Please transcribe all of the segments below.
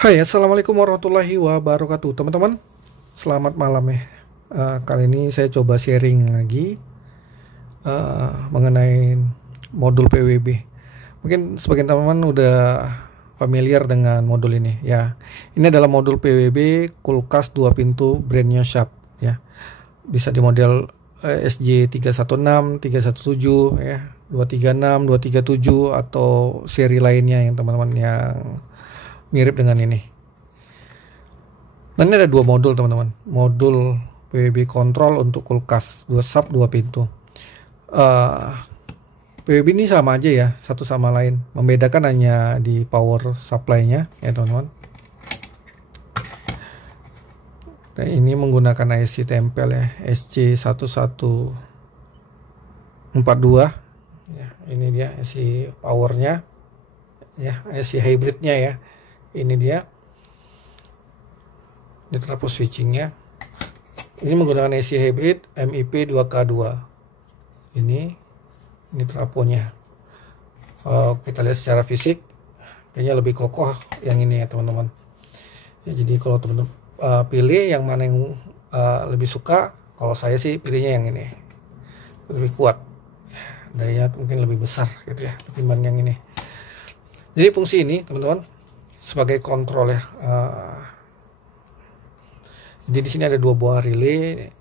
Hai, assalamualaikum warahmatullahi wabarakatuh, teman-teman. Selamat malam ya. Kali ini saya coba sharing lagi mengenai modul PWB. Mungkin sebagian teman-teman udah familiar dengan modul ini ya. Ini adalah modul PWB kulkas 2 pintu brandnya Sharp ya. Bisa di model SJ316, 317 ya, 236, 237 atau seri lainnya yang teman-teman yang mirip dengan ini. Nah, ini ada dua modul teman-teman. Modul PWB control untuk kulkas 2 sub 2 pintu. PWB ini sama aja ya, satu sama lain. Membedakan hanya di power supply-nya ya teman-teman. Nah, ini menggunakan IC tempel ya, SC1142 ya. Ini dia IC powernya ya, IC hybridnya ya. Ini dia. Ini trafo switchingnya. Ini menggunakan IC hybrid MIP 2K2. Ini trafonya. Kalau kita lihat secara fisik, kayaknya lebih kokoh yang ini ya teman-teman. Ya, jadi kalau teman-teman pilih yang mana yang lebih suka, kalau saya sih pilihnya yang ini, lebih kuat, daya mungkin lebih besar gitu ya ketimbang yang ini. Jadi fungsi ini teman-teman sebagai kontrol ya. Jadi di sini ada dua buah relay.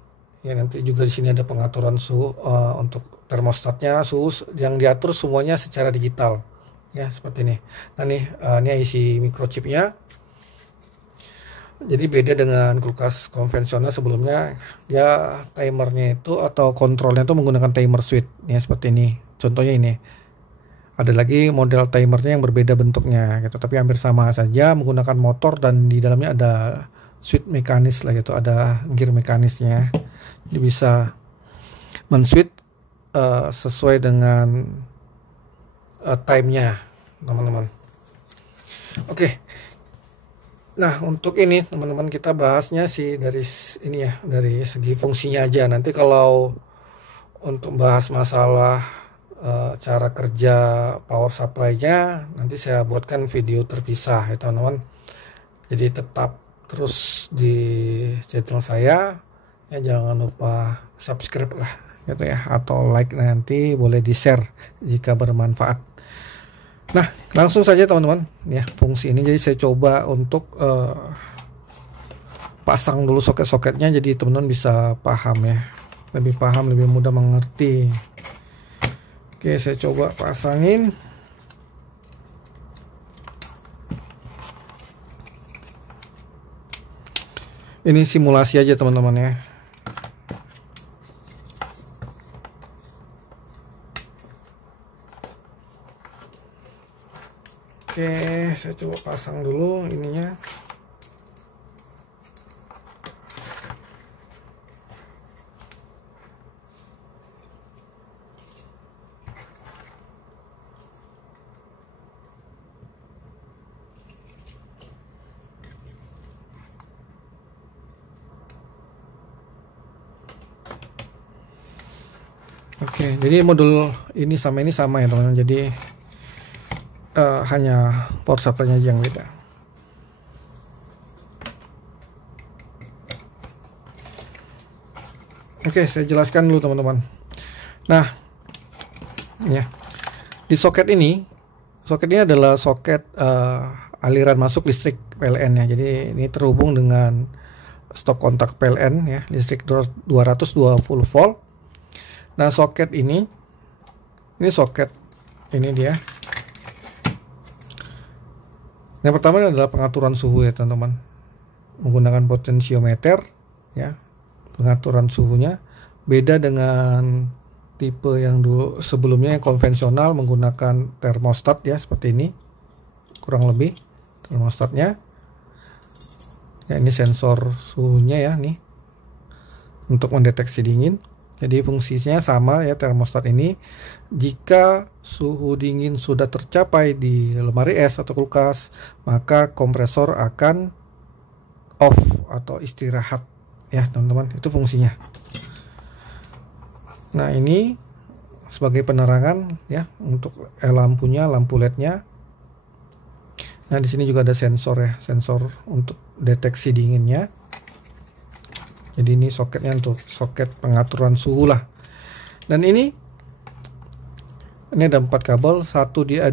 Ya, nanti juga di sini ada pengaturan suhu untuk termostatnya, suhu yang diatur semuanya secara digital. Ya, seperti ini. Nah, ini isi microchipnya. Jadi beda dengan kulkas konvensional sebelumnya, ya timernya itu atau kontrolnya itu menggunakan timer switch. Ya, seperti ini. Contohnya ini. Ada lagi model timernya yang berbeda bentuknya gitu, tapi hampir sama saja menggunakan motor dan di dalamnya ada switch mekanis lah gitu, ada gear mekanisnya. Jadi bisa men-switch sesuai dengan time-nya, teman-teman. Oke. Nah, untuk ini teman-teman kita bahasnya sih dari ini ya, dari segi fungsinya aja. Nanti kalau untuk bahas masalah cara kerja power supply-nya, nanti saya buatkan video terpisah ya teman-teman. Jadi tetap terus di channel saya ya, jangan lupa subscribe lah gitu ya, atau like, nanti boleh di share jika bermanfaat. Nah, langsung saja teman-teman ya fungsi ini. Jadi saya coba untuk pasang dulu soket-soketnya, jadi teman-teman bisa paham ya, lebih paham, lebih mudah mengerti. Oke, saya coba pasangin. Ini simulasi aja teman-teman ya. Oke, saya coba pasang dulu ininya. Oke, jadi modul ini sama ya teman-teman. Jadi hanya power supply-nya aja yang beda. Oke, saya jelaskan dulu teman-teman. Nah, ya di soket ini adalah soket aliran masuk listrik PLN ya. Jadi ini terhubung dengan stop kontak PLN ya, listrik 220 volt. Nah, soket ini soket ini dia. Yang pertama adalah pengaturan suhu ya teman-teman, menggunakan potensiometer ya. Pengaturan suhunya beda dengan tipe yang dulu sebelumnya yang konvensional menggunakan termostat ya, seperti ini kurang lebih termostatnya ya. Ini sensor suhunya ya nih, untuk mendeteksi dingin. Jadi fungsinya sama ya termostat ini. Jika suhu dingin sudah tercapai di lemari es atau kulkas, maka kompresor akan off atau istirahat ya teman-teman. Itu fungsinya. Nah, ini sebagai penerangan ya untuk lampunya, lampu LED-nya. Nah, di sini juga ada sensor ya, sensor untuk deteksi dinginnya. Jadi ini soketnya untuk soket pengaturan suhu lah. Dan ini ada 4 kabel,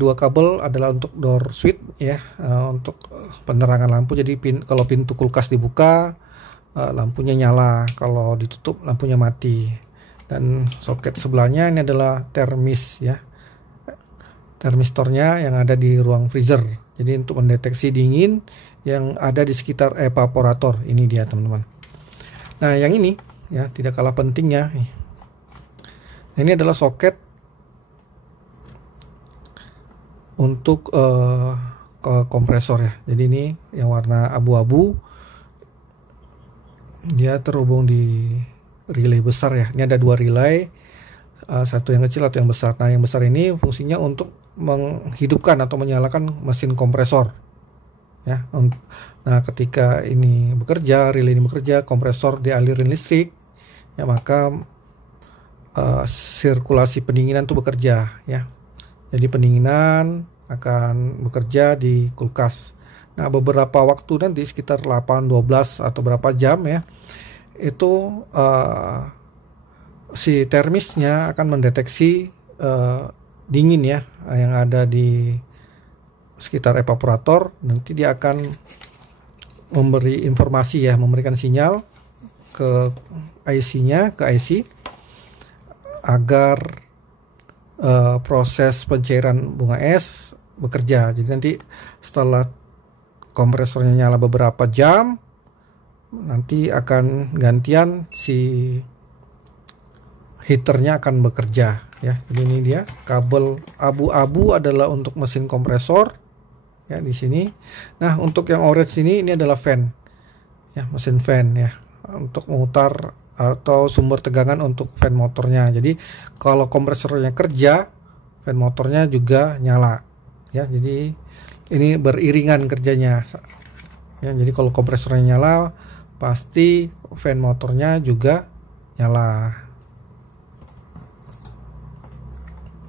dua kabel adalah untuk door switch ya, untuk penerangan lampu. Jadi kalau pintu kulkas dibuka, lampunya nyala, kalau ditutup lampunya mati. Dan soket sebelahnya ini adalah termis ya, termistornya yang ada di ruang freezer. Jadi untuk mendeteksi dingin yang ada di sekitar evaporator. Ini dia teman-teman. Nah, yang ini ya tidak kalah pentingnya. Nah, ini adalah soket untuk ke kompresor ya. Jadi ini yang warna abu-abu, dia terhubung di relay besar ya. Ini ada 2 relay, satu yang kecil atau yang besar. Nah, yang besar ini fungsinya untuk menghidupkan atau menyalakan mesin kompresor ya. Nah, ketika ini bekerja, relay ini bekerja, kompresor dialirin listrik ya, maka sirkulasi pendinginan itu bekerja ya. Jadi pendinginan akan bekerja di kulkas. Nah, beberapa waktu nanti sekitar 8, 12 atau berapa jam ya, itu si termisnya akan mendeteksi dingin ya yang ada di sekitar evaporator. Nanti dia akan memberi informasi ya, memberikan sinyal ke IC-nya, ke IC, agar proses pencairan bunga es bekerja. Jadi nanti setelah kompresornya nyala beberapa jam, nanti akan gantian si heaternya akan bekerja ya. Jadi ini dia kabel abu-abu adalah untuk mesin kompresor ya di sini. Nah, untuk yang orange ini adalah fan ya, mesin fan ya, untuk memutar atau sumber tegangan untuk fan motornya. Jadi kalau kompresornya kerja, fan motornya juga nyala ya. Jadi ini beriringan kerjanya ya. Jadi kalau kompresornya nyala, pasti fan motornya juga nyala.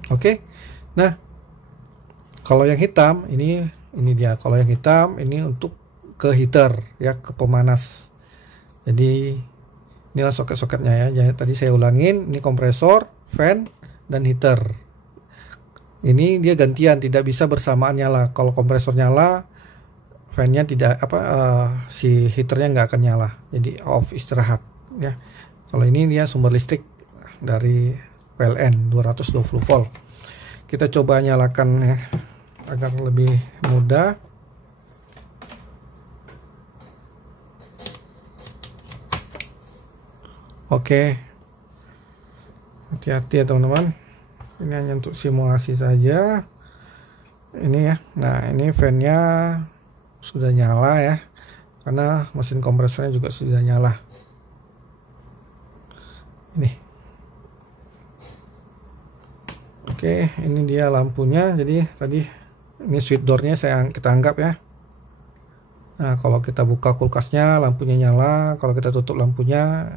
Oke. Nah, kalau yang hitam ini dia. Kalau yang hitam ini untuk ke heater ya, ke pemanas. Jadi inilah soket-soketnya ya. Jadi tadi saya ulangin, ini kompresor, fan, dan heater. Ini dia gantian, tidak bisa bersamaan nyala. Kalau kompresor nyala, fan-nya tidak si heaternya nggak akan nyala. Jadi off, istirahat ya. Kalau ini dia sumber listrik dari PLN 220 volt. Kita coba nyalakan ya agar lebih mudah. Oke. Hati-hati ya teman-teman. Ini hanya untuk simulasi saja. Ini ya. Nah, ini fan-nya sudah nyala ya. Karena mesin kompresornya juga sudah nyala. Ini. Oke, ini dia lampunya. Jadi tadi ini switch door-nya kita anggap ya. Nah, kalau kita buka kulkasnya lampunya nyala, kalau kita tutup lampunya,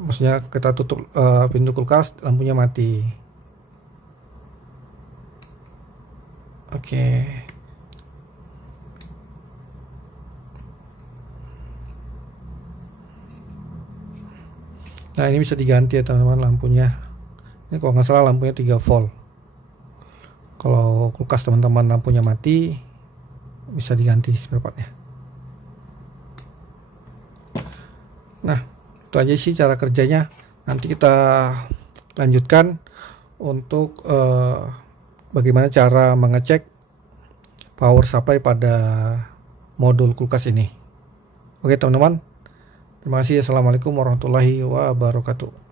maksudnya kita tutup pintu kulkas, lampunya mati. Oke. Nah, ini bisa diganti ya teman-teman lampunya. Ini kalau nggak salah lampunya 3 volt. Kalau kulkas teman-teman lampunya mati, bisa diganti spare-partnya. Nah, itu aja sih cara kerjanya. Nanti kita lanjutkan untuk bagaimana cara mengecek power supply pada modul kulkas ini. Oke teman-teman, terima kasih. Assalamualaikum warahmatullahi wabarakatuh.